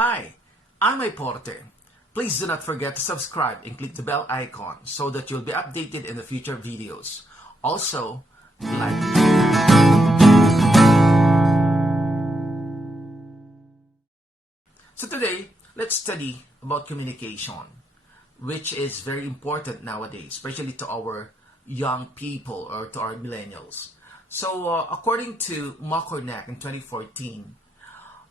Hi, I'm Iporte. Please do not forget to subscribe and click the bell icon so that you'll be updated in the future videos. Also, like. So today, let's study about communication, which is very important nowadays, especially to our young people or to our millennials. So according to Macornack in 2014,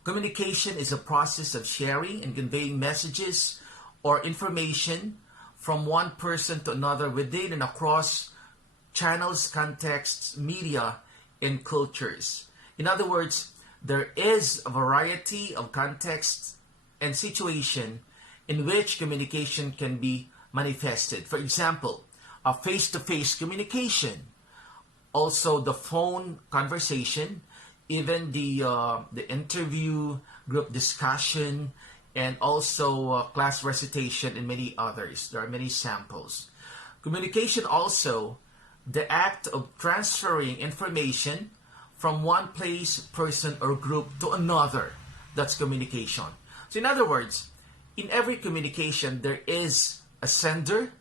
communication is a process of sharing and conveying messages or information from one person to another within and across channels, contexts, media, and cultures. In other words, there is a variety of contexts and situation in which communication can be manifested. For example, a face-to-face communication, also the phone conversation, even the interview, group discussion, and also class recitation, and many others. There are many samples. Communication also, the act of transferring information from one place, person, or group to another. That's communication. So in other words, in every communication, there is a sender,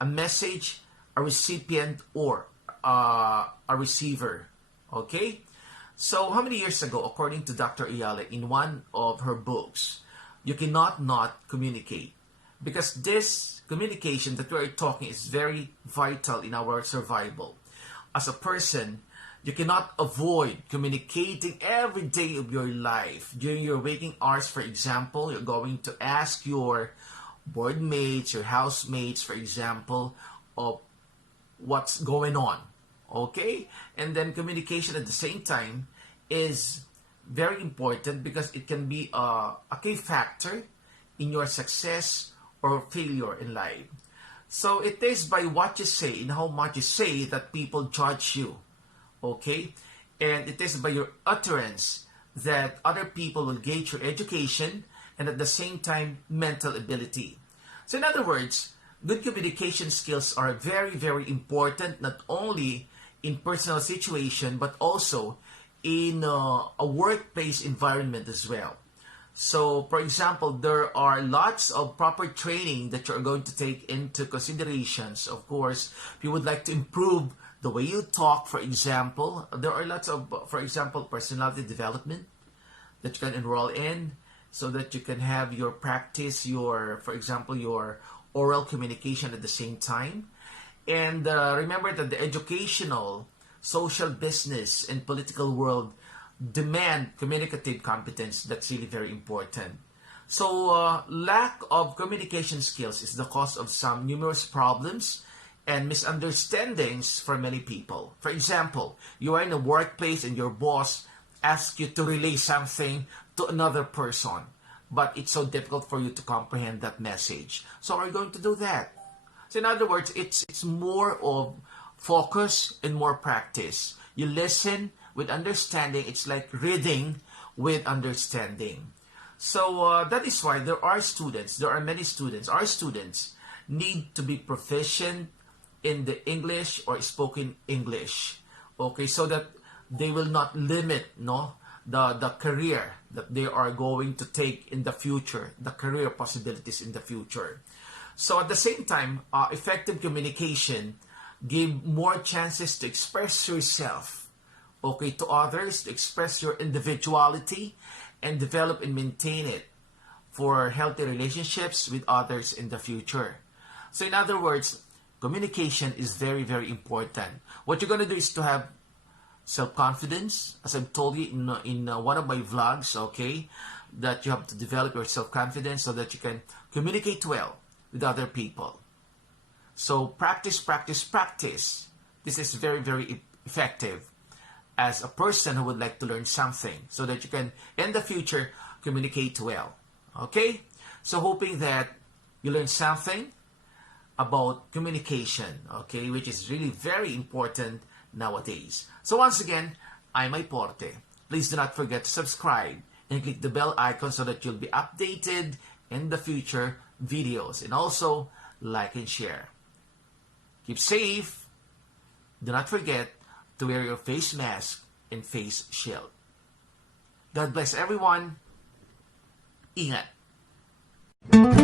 a message, a recipient, or a receiver. Okay? So how many years ago, according to Dr. Ayala, in one of her books, you cannot not communicate. Because this communication that we are talking is very vital in our survival. As a person, you cannot avoid communicating every day of your life. During your waking hours, for example, you're going to ask your board mates, your housemates, for example, of what's going on. Okay? And then communication at the same time is very important because it can be a key factor in your success or failure in life. So it is by what you say and how much you say that people judge you. Okay? And it is by your utterance that other people will gauge your education and at the same time mental ability. So in other words, good communication skills are very, very important, not only in personal situation, but also in a workplace environment as well. So, for example, there are lots of proper training that you're going to take into considerations. Of course, if you would like to improve the way you talk, for example, there are lots of, for example, personality development that you can enroll in so that you can have your practice, for example, your oral communication at the same time. And remember that the educational, social, business, and political world demand communicative competence. That's really very important. So lack of communication skills is the cause of some numerous problems and misunderstandings for many people. For example, you are in a workplace and your boss asks you to relay something to another person, but it's so difficult for you to comprehend that message. So are you going to do that? So in other words, it's more of focus and more practice. You listen with understanding. It's like reading with understanding. So that is why there are many students. Our students need to be proficient in the English or spoken English. Okay, so that they will not limit the career that they are going to take in the future, the career possibilities in the future. So at the same time, effective communication give more chances to express yourself, okay, to others, to express your individuality and develop and maintain it for healthy relationships with others in the future. So in other words, communication is very, very important. What you're going to do is to have self-confidence, as I've told you in one of my vlogs, okay, that you have to develop your self-confidence so that you can communicate well with other people. So practice, practice, practice. This is very, very effective as a person who would like to learn something so that you can, in the future, communicate well. Okay? So hoping that you learn something about communication, okay, which is really very important nowadays. So once again, I'm Iporte. Please do not forget to subscribe and click the bell icon so that you'll be updated in the future videos. And also, like and share. Keep safe. Do not forget to wear your face mask and face shield. God bless everyone. Ingat!